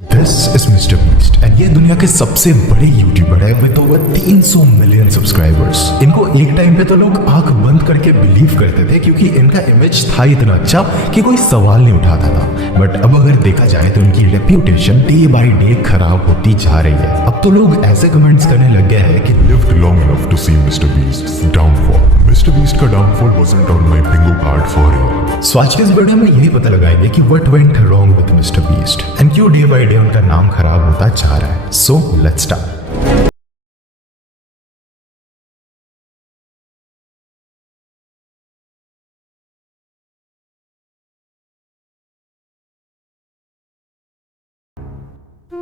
This is mister beast and ये दुनिया के सबसे बड़े यूट्यूबर है विद ओवर 300 मिलियन सब्सक्राइबर्स। इनको एक टाइम पे तो लोग आंख बंद करके बिलीव करते थे क्योंकि इनका इमेज था इतना अच्छा कि कोई सवाल नहीं उठाता था। बट अब अगर देखा जाए तो इनकी रेप्यूटेशन डे बाय डे खराब होती जा रही है। अब तो लोग ऐसे कमेंट्स करने लग गए हैं कि lived long enough to see Mr. Beast's downfall. Mr. Beast का downfall wasn't on my bingo card for him. सो आज के इस वीडियो में यही पता लगाएंगे कि what went wrong with mister beast and क्यों डे बाय डे उनका नाम खराब होता जा रहा है। So let's start.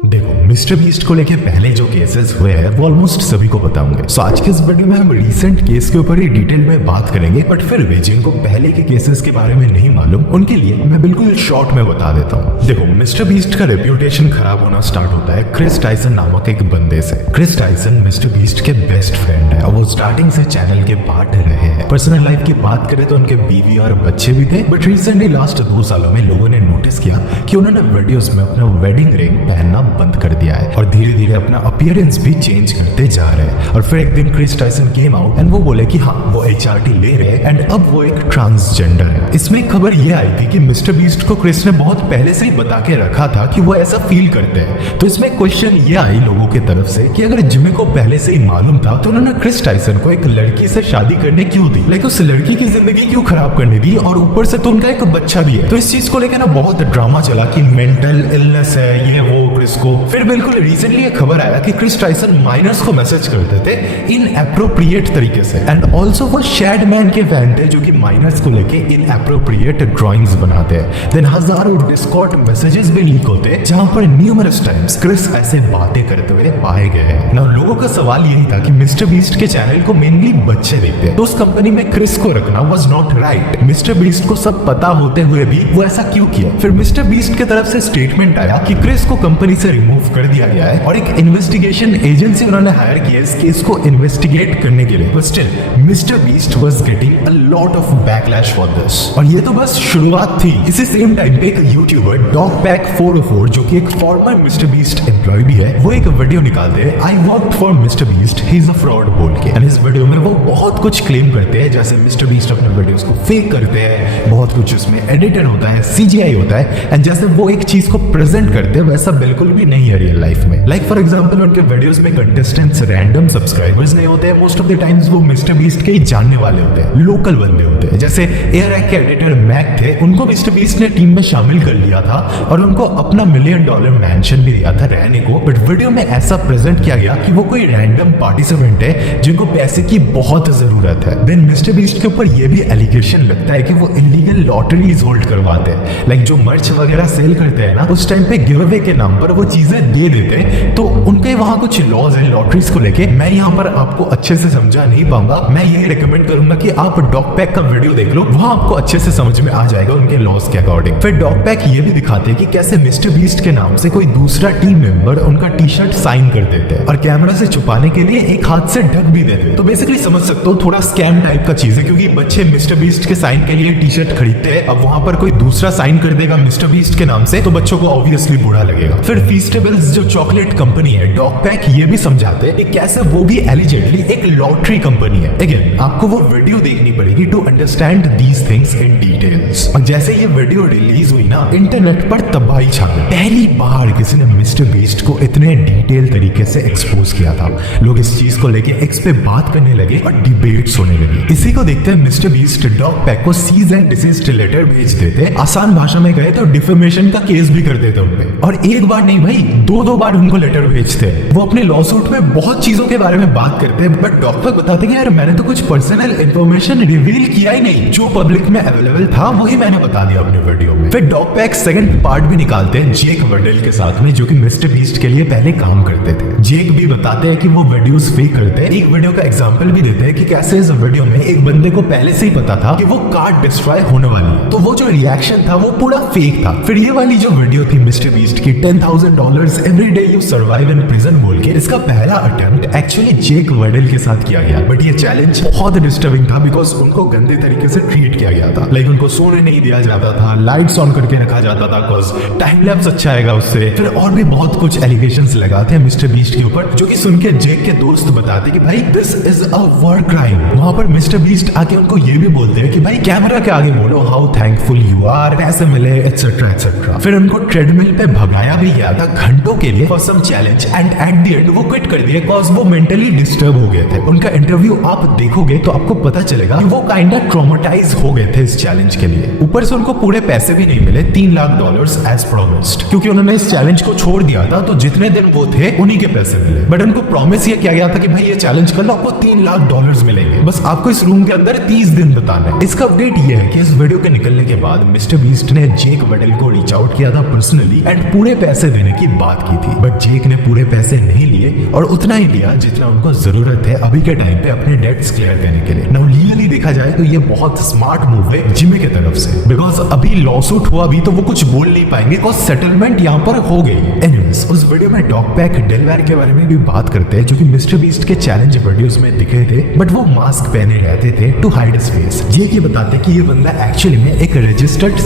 देखो मिस्टर बीस्ट को लेके पहले जो केसेस हुए हैं वो ऑलमोस्ट सभी को पता होंगे। सो आज के इस वीडियो में हम रीसेंट केस के ऊपर ही डिटेल में बात करेंगे। बट फिर भी जिनको पहले के केसेस के बारे में नहीं मालूम उनके लिए मैं बिल्कुल शॉर्ट में बता देता हूँ। देखो मिस्टर बीस्ट का रेप्यूटेशन खराब होना स्टार्ट होता है क्रिस टाइसन नामक एक बंदे से। क्रिस टाइसन मिस्टर बीस्ट के बेस्ट फ्रेंड है और वो स्टार्टिंग से चैनल के पार्ट रहे हैं। पर्सनल लाइफ की बात करें तो उनके बीवी और बच्चे भी थे। बट रिसेंटली लास्ट 2 सालों में लोगों ने नोटिस किया कि उन्होंने वीडियोस में अपना वेडिंग रिंग पहनना बंद कर दिया है और धीरे धीरे अपना अपीयरेंस भी चेंज करते जा रहे हैं। और फिर एक दिन Chris Tyson came out and वो बोले कि हाँ वो HRT ले रहे हैं एंड अब वो एक ट्रांसजेंडर है। इसमें खबर ये आई थी कि मिस्टर बीस्ट को क्रिस ने बहुत पहले से ही बता के रखा था कि वो ऐसा फील करते हैं। तो इसमें क्वेश्चन ये आई लोगों की तरफ से कि अगर जिमी को पहले से ही मालूम था तो उन्होंने क्रिस टाइसन को एक लड़की से शादी करने क्यों दी, लाइक उस लड़की की जिंदगी क्यों खराब करने दी, और ऊपर से तो उनका एक बच्चा भी है। तो इस चीज को लेकर ना बहुत ड्रामा चला कि मेंटल इलनेस है ये वो क्रिस को। फिर बिल्कुल रिसेंटली ये खबर आया कि क्रिस टाइसन माइनर्स को मैसेज करते थे इनएप्रोप्रिएट तरीके से एंड ऑल्सो वो शैड मैन के फैन थे जो कि माइनर्स को लेके इनएप्रोप्रिएट ड्राइंग्स बनाते हैं। देन हजारों डिस्कॉर्ड मैसेजेस भी लीक होते हैं जहां पर न्यूमरस टाइम्स क्रिस ऐसे बातें करते हुए पाए गए हैं। ना लोगों का सवाल यही था कि मिस्टर बीस्ट के चैनल को मेनली बच्चे देखते हैं तो उस कंपनी में क्रिस को रखना was not right. Mister beast को सब पता होते हुए भी वो ऐसा क्यों किया। फिर मिस्टर बीस्ट की तरफ से स्टेटमेंट आया कि क्रिस को कंपनी से रिमूव कर दिया गया है और एक इन्वेस्टिगेशन एजेंसी उन्होंने हायर की है इस केस को इन्वेस्टिगेट करने के लिए। But still mister beast was getting a lot of backlash for this. और ये तो बस शुरुआत थी। इसी सेम टाइम पे एक यूट्यूबर डॉगपैक 404 जो कि एक फॉर्मर मिस्टर बीस्ट एम्प्लॉय भी है वो एक वीडियो निकालते हैं I worked for mister beast he is a fraud बोल के। एंड इस वीडियो में वो बहुत कुछ क्लेम करते हैं जैसे मिस्टर बीस्ट अपने वीडियोस को फेक करते हैं, बहुत कुछ उसमें एडिटेड होता है, CGI होता है एंड जैसे वो एक चीज को प्रेजेंट करते हैं वैसा बिल्कुल भी नहीं है रियल लाइफ में। लाइक फॉर एग्जांपल उनके वीडियोस में कंटेस्टेंट्स रैंडम सब्सक्राइबर्स नहीं होते हैं। मोस्ट ऑफ द टाइम्स वो मिस्टर बीस्ट के ही जानने वाले होते हैं, लोकल बंदे होते हैं। जैसे एयरएक के एडिटर मैक थे, उनको मिस्टर बीस्ट ने टीम में शामिल कर लिया था और उनको अपना $1 मिलियन मैंशन भी दिया था रहने को। बट वीडियो में ऐसा प्रेजेंट किया गया कि वो कोई रैंडम पार्टिसिपेंट है जिनको पैसे की बहुत जरूरत है। देन मिस्टर बीस्ट के ऊपर ये भी एलिगेशन लगता है कि वो इलीगल लॉटरीज होल्ड करवाते हैं। लाइक जो मर्च वगैरह सेल करते हैं ना उस टाइम पे गिव अवे के नाम पर वो चीजें दे देते हैं। तो उनके वहां कुछ लॉज हैं लॉटरीज को लेके। मैं यहाँ पर आपको अच्छे से समझा नहीं पाऊंगा, मैं यही रिकमेंड करूंगा कि आप डॉगपैक का वीडियो देख लो, वहां आपको अच्छे से समझ में आ जाएगा उनके लॉज के अकॉर्डिंग। फिर डॉगपैक ये भी दिखाते हैं कि कैसे मिस्टर बीस्ट के नाम से कोई दूसरा टीम मेंबर उनका टी-शर्ट साइन कर देते हैं और कैमरा से छुपाने के लिए एक हाथ से ढक भी देते हैं। तो बेसिकली समझ सकते हो थोड़ा स्कैम टाइप का चीज है क्योंकि बच्चे मिस्टर बीस्ट के साइन के लिए टी-शर्ट खरीदते हैं। अब वहां पर कोई दूसरा साइन कर देगा मिस्टर बीस्ट के नाम से तो बच्चों को ऑब्वियसली बुरा लगेगा। फिर फीस्टेबल्स जो चॉकलेट कंपनी है डॉगपैक ये भी समझाते हैं कि कैसे वो भी एलिजिडली एक लॉटरी कंपनी है। अगेन आपको वो वीडियो देखनी पड़ेगी to understand these things in details. और जैसे ये वीडियो रिलीज हुई ना इंटरनेट पर तबाही छा गई। पहली बार किसी ने मिस्टर बीस्ट को इतने डिटेल तरीके से एक्सपोज किया था। लोग इस चीज को लेके एक्स पे बात करने लगे और डिबेट्स होने लगी। इसी को देखते हैं मिस्टर बीस्ट डॉगपैक को सीज एंड डिसीज्ड लेटर भेज देते। आसान भाषा में कहे तो डिफेमेशन का केस भी कर देते उनपे। और एक बार नहीं भाई 2 बार उनको लेटर भेजते हैं। वो अपने लॉसूट में बहुत चीजों के बारे में बात करते हैं बट डॉगपैक बताते हैं यार मैंने तो कुछ पर्सनल इंफॉर्मेशन रिवील किया ही नहीं, जो पब्लिक में अवेलेबल था वही मैंने बता दिया अपने वीडियो में। फिर डॉगपैक सेकंड पार्ट भी निकालते हैं जेक वर्डेल के साथ में जो कि मिस्टर बीस्ट के लिए पहले काम करते थे। जेक भी बताते हैं कि वो वीडियोस फेक करते हैं। एक वीडियो का एग्जांपल भी देते हैं कि कैसे इस वीडियो में एक बंदे को पहले से ही पता था कि वो कार्ड डिस्ट्रॉय होने वाली है तो वो जो रिएक्शन था वो पूरा फेक था। फिर ये वाली जो वीडियो थी मिस्टर बीस्ट की 10,000 $10,000 every day you survive in prison बोल के इसका पहला अटेम्प्ट एक्चुअली जेक वेडल के साथ किया गया। बट ये चैलेंज बहुत डिस्टर्बिंग था बिकॉज उनको गंदे तरीके से ट्रीट किया गया था। लाइक उनको सोने नहीं दिया जाता था, लाइट्स ऑन करके रखा जाता था बिकॉज टाइम लैप्स अच्छा आएगा उससे। फिर और भी बहुत कुछ एलिगेशंस लगाते हैं मिस्टर बीस्ट के ऊपर, जो कि सुन के जेक के दोस्त बताते कि भाई this is a war crime. वहां पर मिस्टर बीस्ट आके उनको ये भी बोलते हैं कि भाई कैमरा के आगे बोलो हाउ थैंकफुल यू आर, पैसे मिले एटसेट्रा एटसेट्रा। फिर उनको ट्रेडमिल पे भगाया भी गया था घंटों के लिए for some challenge and at the end वो क्विट कर दिए बिकॉज वो मेंटली डिस्टर्ब हो गए थे। उनका इंटरव्यू आप देखोगे तो आपको पता चलेगा कि वो काइंड ऑफ ट्रॉमेटाइज हो गए थे इस चैलेंज के लिए। ऊपर से उनको पूरे पैसे भी नहीं मिले, $3 लाख एज प्रोमिस्ड, क्योंकि उन्होंने इस चैलेंज को छोड़ दिया था। तो जितने दिन वो थे उन्हीं के पैसे मिले। बट उनको प्रॉमिस ये किया गया था कि भाई ये चैलेंज कर लो आपको $3 लाख मिलेंगे, बस आपको इस रूम के अंदर 30 दिन बताना है। इसका अपडेट ये है कि इस वीडियो के निकलने के बाद मिस्टर बीस्ट ने जेक वेडल को रीच आउट किया था पर्सनली एंड पूरे पैसे देने की बात की थी। बट जेक ने पूरे पैसे नहीं लिए और उतना ही लिया जितना उनको जरूरत है अभी के टाइम पे अपने डेट्स क्लियर करने के लिए। नाउ लीगली देखा जाए तो ये बहुत स्मार्ट मूव है जिमी के तरफ से, बिकॉज अभी लॉसूट हुआ भी तो वो कुछ बोल नहीं पाएंगे बिकॉज सेटलमेंट यहाँ पर हो गई। एनीवेज उस वीडियो में डॉगपैक डेलवेयर के बारे में भी बात करते हैं जो कि मिस्टर बीस्ट के चैलेंज वीडियोस में दिखे थे, बट वो मास्क पहने रहते थे टू हाइड हिज फेस। ये बताते कि ये बंदा एक्चुअली में एक रजिस्टर्ड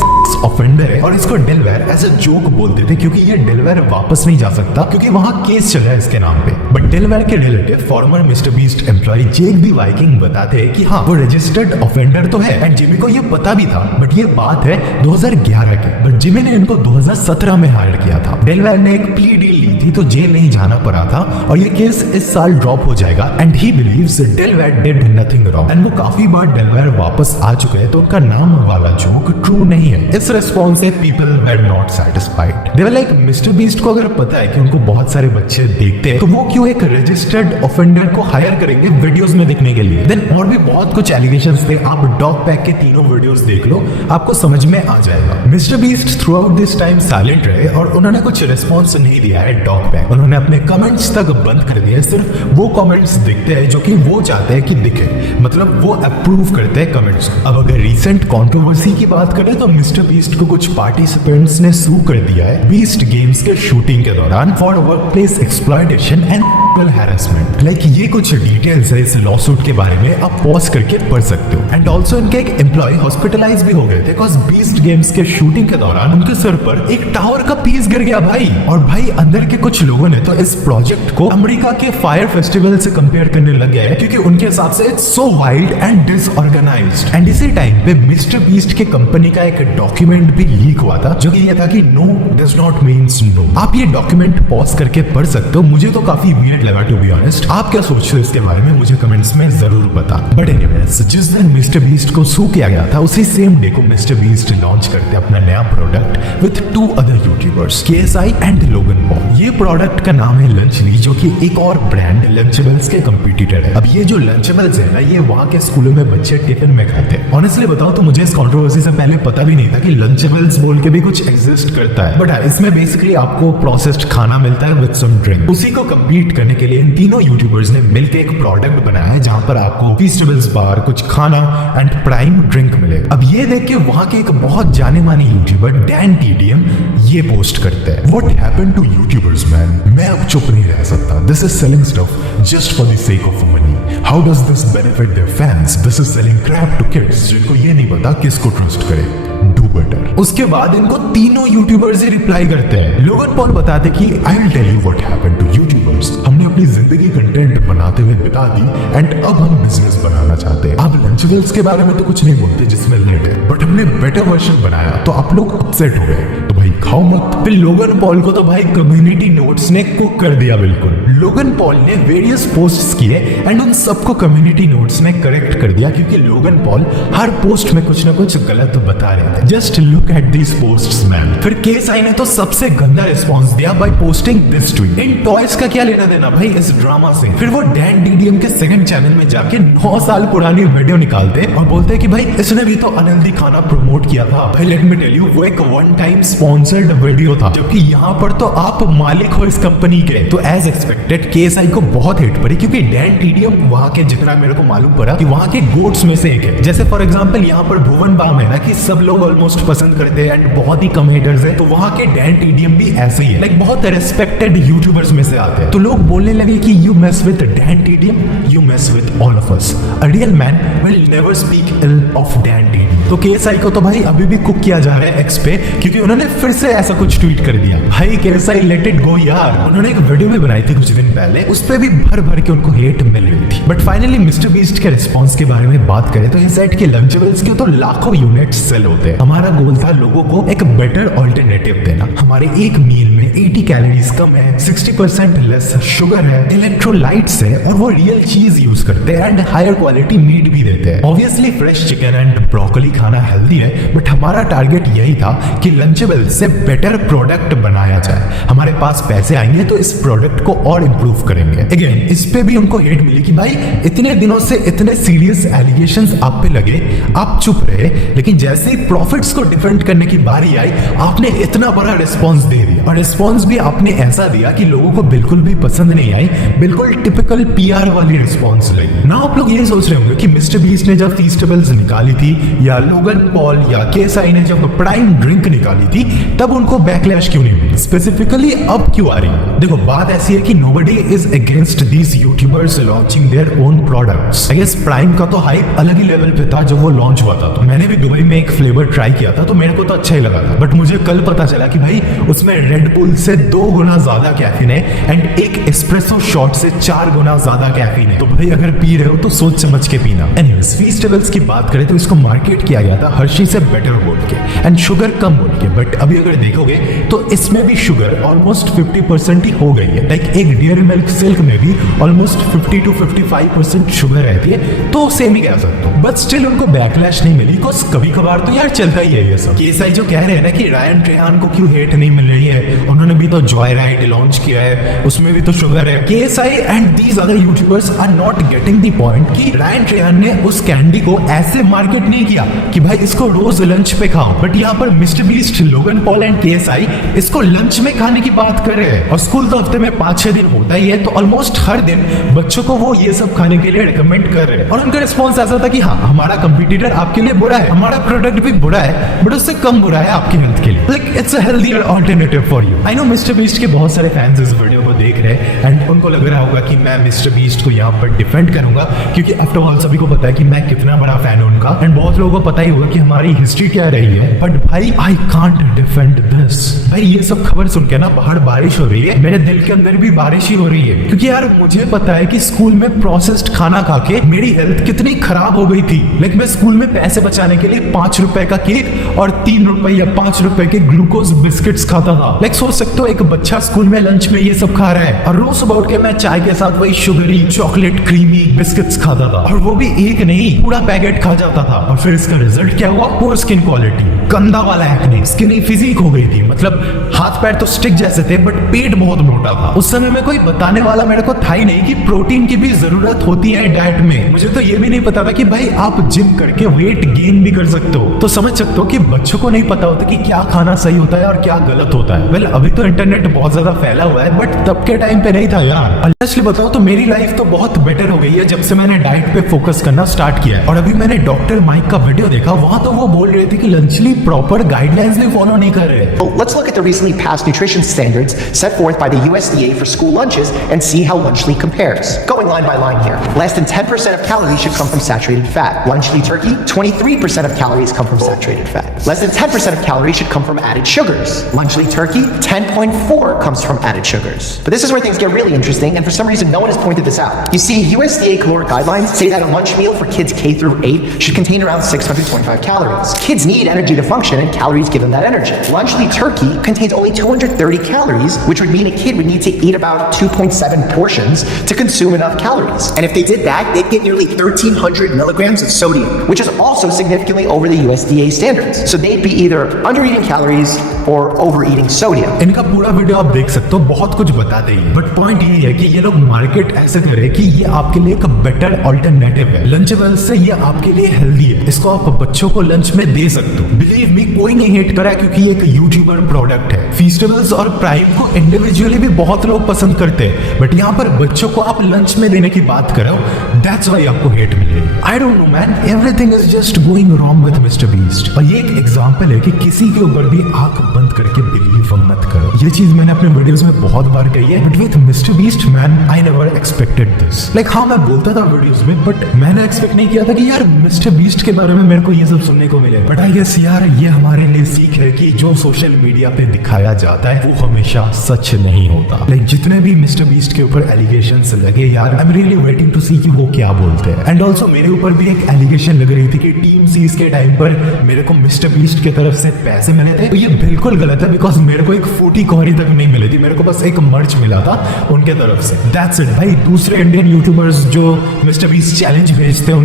ऑफेंडर है और इसको डेलवेयर एज अ जोक बोलते थे क्योंकि ये डेलवेयर वापस नहीं जा सकता क्योंकि वहां केस चल रहा है इसके नाम पे। बट डेलवेयर के relative former Mister Beast employ Jake the Viking बताते हैं कि हाँ वो रजिस्टर्ड ऑफेंडर तो है एंड जिमी को ये पता भी था। बट ये बात है 2011 की, बट जिमी ने इनको 2017 में हायर किया था। डेलवेयर ने एक प्ली डील ली थी तो जेल नहीं जाना पड़ा था और ये केस इस साल ड्रॉप हो जाएगा and he believes Delaware did nothing wrong and वो काफी बार डेलवेयर वापस आ चुके हैं तो उनका नाम वाला जोक ट्रू नहीं है। इस रिस्पॉन्स से people were not satisfied. They were like mister beast को अगर पता है कि उनको बहुत सारे बच्चे देखते हैं तो वो क्यों एक रजिस्टर्ड ऑफेंडर को हायर करेंगे वीडियोस में दिखने के लिए। देन और भी बहुत कुछ एलिगेशंस थे, आप डॉगपैक के तीनों वीडियोस देख लो आपको समझ में आ जाएगा। Mister beast through out this time silent रहे और उन्होंने कुछ रिस्पॉन्स नहीं दिया है डॉगपैक। उन्होंने अपने कमेंट्स तक बंद कर दिए, सिर्फ वो कमेंट्स दिखते हैं जो कि वो चाहते हैं कि दिखे, मतलब वो अप्रूव करते हैं कमेंट्स को। अब अगर रिसेंट कंट्रोवर्सी की बात करें तो मिस्टर बीस्ट को कुछ पार्टिसिपेंट्स ने सू कर दिया है बीस्ट गेम्स के शूटिंग के दौरान for workplace exploitation and harassment. Like ये कुछ डिटेल्स है इस लॉसूट के बारे में, आप पॉज करके पढ़ सकते हो। एंड ऑल्सो इनके एक एम्प्लॉय हॉस्पिटलाइज भी हो गए थे बिकॉज बीस्ट गेम्स के शूटिंग के दौरान उनके सर पर एक टावर का पीस गिर गया भाई। और भाई अंदर के कुछ लोगों ने तो इस प्रोजेक्ट को अमेरिका के फायर फेस्टिवल से कंपेयर करने लग गए हैं क्योंकि उनके हिसाब से it's so wild and disorganised. And इसी टाइम पे मिस्टर बीस्ट के कंपनी का एक डॉक्यूमेंट भी लीक हुआ था जो कि ये था कि no does not means no. आप ये डॉक्यूमेंट पॉज करके पढ़ सकते हो, मुझे तो काफी वियर्ड लगा टू बी ऑनेस्ट। आप क्या सोचते हो इसके बारे में मुझे कमेंट्स में जरूर बता। बट एनीवेज जिस दिन मिस्टर बीस्ट को सू किया गया था उसी सेम डे को मिस्टर बीस्ट लॉन्च करते अपना नया product with 2 other YouTubers KSI and Logan Paul. ये प्रोडक्ट का नाम है लंचली जो कि एक और ब्रांड लंचेबल्स के कंपटीटर है। अब ये जो लंचेबल्स है ना ये वहाँ के स्कूलों में बच्चे टिफिन में खाते हैं। ऑनेस्टली बताओ तो मुझे इस कंट्रोवर्सी से पहले पता भी नहीं था कि लंचेबल्स बोल के भी कुछ एग्जिस्ट करता है। बट इसमें बेसिकली आपको प्रोसेस्ड खाना मिलता है विद सम ड्रिंक। उसी को कम्पीट करने के लिए इन तीनों यूट्यूबर्स ने मिलकर एक प्रोडक्ट बनाया है जहां पर आपको फीस्टेबल्स बार, कुछ खाना एंड प्राइम ड्रिंक मिलेगा। अब ये देख के वहां के एक बहुत जाने माने यूट्यूबर डैन TDM ये पोस्ट करते हैं, what happened to YouTubers man, मैं अब चुप नहीं रह सकता, this is selling stuff just for the sake of money, how does this benefit their fans, this is selling crap to kids. जिनको ये नहीं पता किसको ट्रस्ट करे, डू बेटर। उसके बाद इनको तीनों यूट्यूबर्स ही रिप्लाई करते हैं। लोगन पॉल बताते कि I will tell you what happened to YouTubers, हमने अपनी जिंदगी कंटेंट बनाते हुए बिता दी एंड अब हम बिजनेस बनाना चाहते हैं। आप लंचेबल्स के बारे में तो कुछ नहीं बोलते जिसमें लेट है, बट हमने बेटर वर्जन बनाया तो आप लोग अपसेट हो गए, तो भाई खाओ मत। फिर लोगन पॉल को तो भाई कम्युनिटी नोट्स ने कुक कर दिया बिल्कुल। लोगन पॉल ने वेरियस पोस्ट्स किए एंड उन सबको कम्युनिटी नोट्स ने करेक्ट कर दिया क्योंकि लोगन पॉल हर पोस्ट में कुछ ना कुछ गलत बता रहे थे। Just look at these posts man. फिर KSI ने तो सबसे गंदा रिस्पॉन्स दिया बाय पोस्टिंग दिस ट्वीट, इन टॉयज का क्या लेना देना भाई इस ड्रामा से। फिर वो डैन TDM के सेकंड चैनल में जाके 9 साल पुरानी वीडियो निकालते और बोलते कि भाई इसने भी तो अनहेल्दी खाना प्रमोट किया था। भाई लेट मी टेल यू वो एक one time sponsor sponsored video था, जबकि यहाँ पर तो आप मालिक हो इस कंपनी के। तो एज एक्सपेक्टेड KSI को बहुत हिट पड़ी, क्योंकि डैन टीडीएम वहाँ के, जितना मेरे को मालूम पड़ा, कि वहाँ के गोट्स में से एक है। जैसे फॉर एग्जांपल यहाँ पर भुवन बाम है ना, कि सब लोग ऑलमोस्ट पसंद करते हैं एंड बहुत ही कम हेटर्स है, तो वहाँ के डैन टीडीएम भी ऐसे ही है, लाइक बहुत रेस्पेक्टेड यूट्यूबर्स में से आते हैं। तो लोग बोलने लगे कि you mess with Dan TDM, you mess with all of us. A real man will never speak ill of Dan TDM. तो KSI को तो भाई अभी भी कुक किया जा रहा है X पे, क्योंकि उन्होंने फिर से ऐसा कुछ ट्वीट कर दिया। भाई KSI लेट इट गो यार। उन्होंने एक वीडियो भी बनाई थी कुछ दिन पहले, उस पे भी भर भर के उनको हेट मिल रही थी। बट फाइनली मिस्टर बीस्ट के रिस्पॉन्स के बारे में बात करें तो ही सेड कि लंचेबल्स के तो लाखों यूनिट सेल होते हैं। हमारा गोल था लोगों को एक बेटर ऑल्टरनेटिव देना। हमारे एक मील में 80 कैलोरीज कम है, 60% लेस शुगर है, इलेक्ट्रोलाइट्स है, और वो रियल चीज यूज करते हैं एंड हायर क्वालिटी मीट भी देते हैं। Obviously fresh chicken and broccoli खाना हेल्दी है, बट हमारा टारगेट यही था कि लंचेबल से बेटर प्रोडक्ट बनाया जाए। हमारे पास पैसे आएंगे तो इस प्रोडक्ट को और इंप्रूव करेंगे। अगेन इस पे भी उनको हेट मिली कि भाई इतने दिनों से इतने सीरियस एलिगेशंस आप पे लगे, आप चुप रहे, लेकिन जैसे ही प्रॉफिट्स को डिफेंड करने की बारी आई, आपने इतना बड़ा रिस्पॉन्स दे दिया। और रिस्पॉन्स भी आपने ऐसा दिया कि लोगों को बिल्कुल भी पसंद नहीं आई, बिल्कुल टिपिकल PR वाली रिस्पॉन्स लगी ना। आप लोग ये सोच रहे होंगे कि मिस्टर बीस्ट ने जब फीस्टेबल्स निकाली थी, या लोगन पॉल या KSI ने जब प्राइम ड्रिंक निकाली थी, तब उनको बैकलैश क्यों नहीं मिली? स्पेसिफिकली अब क्यों आ रही? देखो बात ऐसी है कि nobody is against these YouTubers launching their own products. I guess Prime का तो हाइप अलग ही लेवल पे था जब वो लॉन्च हुआ था। तो मैंने भी दुबई में एक फ्लेवर ट्राई किया था, तो मेरे को तो अच्छा ही लगा था। बट मुझे कल पता चला कि भाई उसमें रेड बुल से 2 गुना ज्यादा कैफीन है एंड एक एस्प्रेसो शॉट से 4 गुना ज्यादा कैफीन है। तो भाई अगर पी रहे हो तो सोच समझ के पीना। एनीवेज फीस्टेबल्स की बात करें तो इसको मार्केट किया गया था हर्शी से बेटर बोल के एंड शुगर कम बोल के, बट अभी अगर देखोगे तो इसमें भी शुगर ऑलमोस्ट 50% ही हो गई है। लाइक एक डेयरी मिल्क सिल्क में भी ऑलमोस्ट 50 to 55% शुगर रहती है, तो सेम ही कह सकते हो। बट स्टिल उनको बैकलैश नहीं मिली, बिकॉज कभी कभार तो यार चलता ही है ये सब। KSI जो कह रहे हैं ना कि रायन ट्रेहान को क्यों हेट नहीं मिल रही है, उन्होंने भी तो जॉय राइड लॉन्च किया है, उसमें भी तो शुगर है। KSI and these other YouTubers are not getting the point कि रायन ट्रेहान ने उस कैंडी को ऐसे मार्केट नहीं किया कि भाई इसको रोज लंच पे खाओ, बट यहाँ पर mister beast, Logan Paul and KSI इसको लंच में खाने की बात कर रहे हैं। और स्कूल तो हफ्ते में 5-6 दिन होता ही है, तो ऑलमोस्ट हर दिन बच्चों को वो ये सब खाने के लिए रिकमेंड कर रहे हैं। और उनका रिस्पॉन्स ऐसा था कि हाँ हमारा कंपटीटर आपके लिए बुरा है, हमारा प्रोडक्ट भी बुरा है, बट उससे कम बुरा है आपकी हेल्थ के लिए। Like it's a healthier alternative for you. I know mister beast के बहुत सारे फैंस इस वीडियो को देख रहे हैं एंड उनको लग रहा होगा कि मैं मिस्टर बीस्ट को यहाँ पर डिफेंड करूंगा, क्योंकि आफ्टर ऑल सभी को पता है कि मैं कितना बड़ा फैन हूं उनका, एंड बहुत लोगों को पता ही होगा कि हमारी हिस्ट्री क्या रही है। बट भाई आई कांट डिफेंड दिस। भाई ये सब खबर सुन के ना बाहर बारिश हो रही है, मेरे दिल के अंदर भी बारिश ही हो रही है, क्योंकि यार मुझे पता है कि स्कूल में प्रोसेस्ड खाना खा के मेरी हेल्थ कितनी खराब हो गई थी। लाइक मैं स्कूल में पैसे बचाने के लिए 5 रुपए का केक और 3 रुपए या 5 रुपए के ग्लूकोज बिस्किट्स खाता था। लाइक सोच सकते हो एक बच्चा स्कूल में लंच में ये सब खा रहा है, और रोज सुबह उठ के मैं चाय के साथ वही शुगरी चॉकलेट क्रीमी बिस्किट्स खाता था, और वो भी एक नहीं पूरा पैकेट खा जाता था। और फिर इसका रिजल्ट क्या हुआ? पुअर स्किन क्वालिटी, गंदा वाला एक्ने, स्किनी फिजिक हो गई थी। मतलब हाथ पैर तो स्टिक जैसे थे, बट पेट बहुत मोटा था। उस समय में कोई बताने वाला मेरे को था ही नहीं कि प्रोटीन की भी जरूरत होती है डाइट में। मुझे तो ये भी नहीं पता था कि भाई आप जिम करके वेट गेन भी कर सकते हो। तो समझ सकते हो कि बच्चों को नहीं पता होता कि क्या खाना सही होता है और क्या गलत होता है। वेल अभी तो इंटरनेट बहुत ज्यादा फैला हुआ है, बट तब के टाइम पे नहीं था यार। ऑनेस्टली बताओ तो मेरी लाइफ तो बहुत बेटर हो गई है जब से मैंने डाइट पे फोकस करना स्टार्ट किया है। और अभी मैंने डॉक्टर माइक का वीडियो देखा, वहां तो वो बोल रहे थे कि लंचली प्रॉपर गाइडलाइंस भी फॉलो नहीं कर रहे। Well, let's look at the recently passed nutrition standards set forth by the USDA for school lunches and see how Lunchly compares. Going line by line here. Less than 10% of calories should come from saturated fat. Lunchly turkey, 23% of calories come from saturated fat. Less than 10% of calories should come from added sugars. Lunchly turkey, 10.4 comes from added sugars. But this is where things get really interesting, and for some reason no one has pointed this out. You see, USDA caloric guidelines say that a lunch meal for kids K through 8 should contain around 625 calories. Kids need energy to function, and calories give them that energy. Lunchly turkey contains only 230 calories, which would mean a kid would need to eat about 2.7 portions to consume enough calories. And if they did that, they'd get nearly 1,300 milligrams of sodium, which is also significantly over the USDA standards. So they'd be either under-eating calories or overeating sodium. Cambodia. इनका पूरा video आप देख सकते हो, बहुत कुछ बताते ही, but point ये है कि ये लोग मार्केट ऐसे करे कि ये आपके लिए एक बेटर ऑल्टरनेटिव है। लंचेबल से ये आपके लिए हेल्दी है, इसको आप बच्चों को लंच में दे सकते हो। बिलीव मी, कोई नहीं हेट करा क्योंकि ये एक यूट्यूबर प्रोडक्ट है। फीस्टेबल्स और प्राइम को इंडिविजुअली भी बहुत लोग पसंद करते हैं, बट यहाँ पर बच्चों को आप लंच में देने की बात करो, दैट्स व्हाई आपको हेट मिलेगी। I don't know man, everything is just going wrong with mister beast. और ये एक एग्जांपल है कि किसी के ऊपर भी आंख बंद करके बिलीव मत करो। ये चीज मैंने अपने वीडियोस में बहुत बार कही है, but with mister beast man I never expected this. Like हाँ, मैं बोलता था वीडियोस में, बट मैंने एक्सपेक्ट नहीं किया था कि यार मिस्टर बीस्ट के बारे में मेरे को ये सब सुनने को मिले। बट आई गेस यार ये हमारे लिए सीख है कि जो सोशल मीडिया पे दिखाया जाता है वो हमेशा सच नहीं होता। लाइक जितने भी मिस्टर बीस्ट के ऊपर एलिगेशंस लगे यार, I am really waiting to see कि वो क्या बोलते हैं। एंड ऑल्सो मेरे ऊपर भी एक एलिगेशन लग रही थी कि टीम सीज के टाइम पर मेरे को मिस्टर बीस्ट की तरफ से पैसे मिले थे, तो ये बिल्कुल गलत है, बिकॉज मेरे को एक फूटी कौड़ी तक नहीं मिली थी, मेरे को बस एक मर्च मिला था उनके तरफ से, दैट्स इट भाई। दूसरे इंडियन यूट्यूबर्स जो मिस्टर बीस्ट चैलेंज भेजते हैं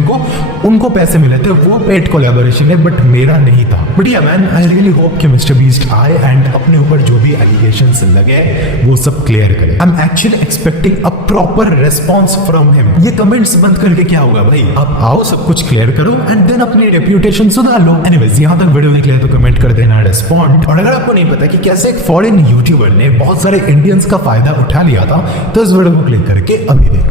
उनको पैसे मिले थे, वो पेड कोलैबोरेशन है, बट मेरा नहीं था। बट या मैन, आई रियली होप कि मिस्टर बीस्ट आए एंड अपने ऊपर जो भी एलिगेशंस लगे वो सब क्लियर करे। I am actually expecting a proper response from him. ये कमेंट्स बंद करके क्या होगा भाई, आप आओ सब कुछ क्लियर करो एंड देन अपनी रेप्यूटेशन सुधार लो। एनीवेज, यहाँ तक वीडियो देख लिया तो कमेंट कर देना रेस्पॉन्ड। और अगर आपको नहीं पता कि कैसे एक फॉरेन यूट्यूबर ने बहुत सारे इंडियंस का फायदा उठा लिया था, तो इस वीडियो को क्लिक करके अभी देख